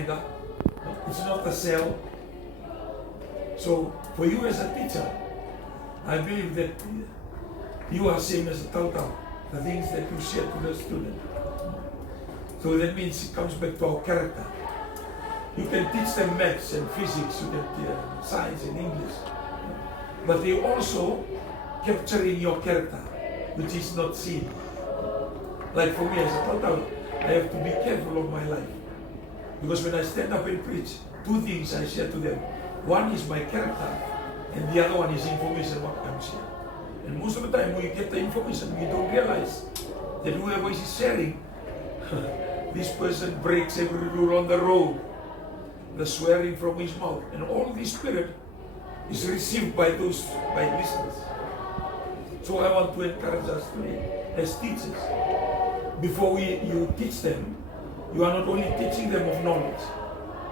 anger. It's not a cell. So for you as a teacher, I believe that you are same as a Tautau, the things that you share to the student. So that means it comes back to our character. You can teach them maths and physics, you can science and English, but they also capturing your character, which is not seen. Like for me as a Tautau, I have to be careful of my life. Because when I stand up and preach, two things I share to them. One is my character, and the other one is information what I'm sharing. And most of the time we get the information, we don't realize that whoever is sharing, this person breaks every rule on the road, the swearing from his mouth, and all this spirit is received by listeners. So I want to encourage us today as teachers. Before you teach them, you are not only teaching them of knowledge,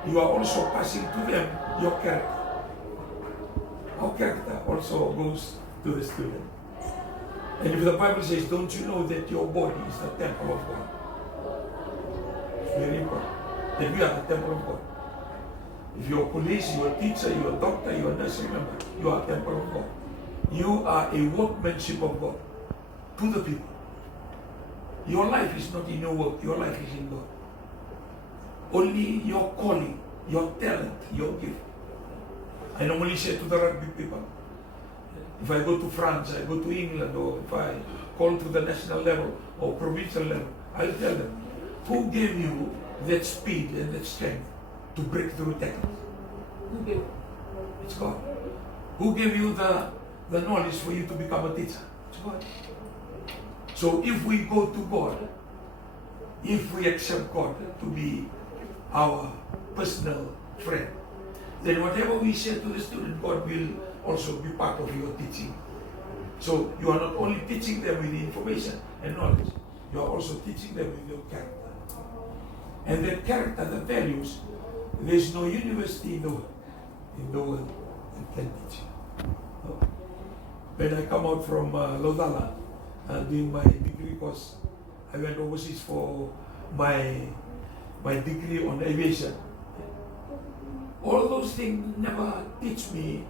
you are also passing to them your character. Our character also goes to the student. And if the Bible says, don't you know that your body is the temple of God? It's very important. That we are the temple of God. If you're a police, you're a teacher, you're a doctor, you're a nurse, remember, you are a temple of God. You are a workmanship of God to the people. Your life is not in your work, your life is in God. Only your calling, your talent, your gift. I normally say to the rugby people, if I go to France, I go to England, or if I call to the national level or provincial level, I'll tell them, who gave you that speed and that strength to break through tackles? Who gave it? It's God. Who gave you the knowledge for you to become a teacher? It's God. So if we go to God, if we accept God to be our personal friend, then whatever we share to the student, God will also be part of your teaching. So you are not only teaching them with the information and knowledge, you are also teaching them with your character. And that character, the values, there is no university in the world that can teach you. No. When I come out from Lodala, doing my degree course, I went overseas for my degree on aviation. All those things never teach me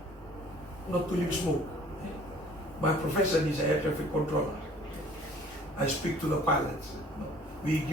not to use smoke. My profession is air traffic controller. I speak to the pilots. We give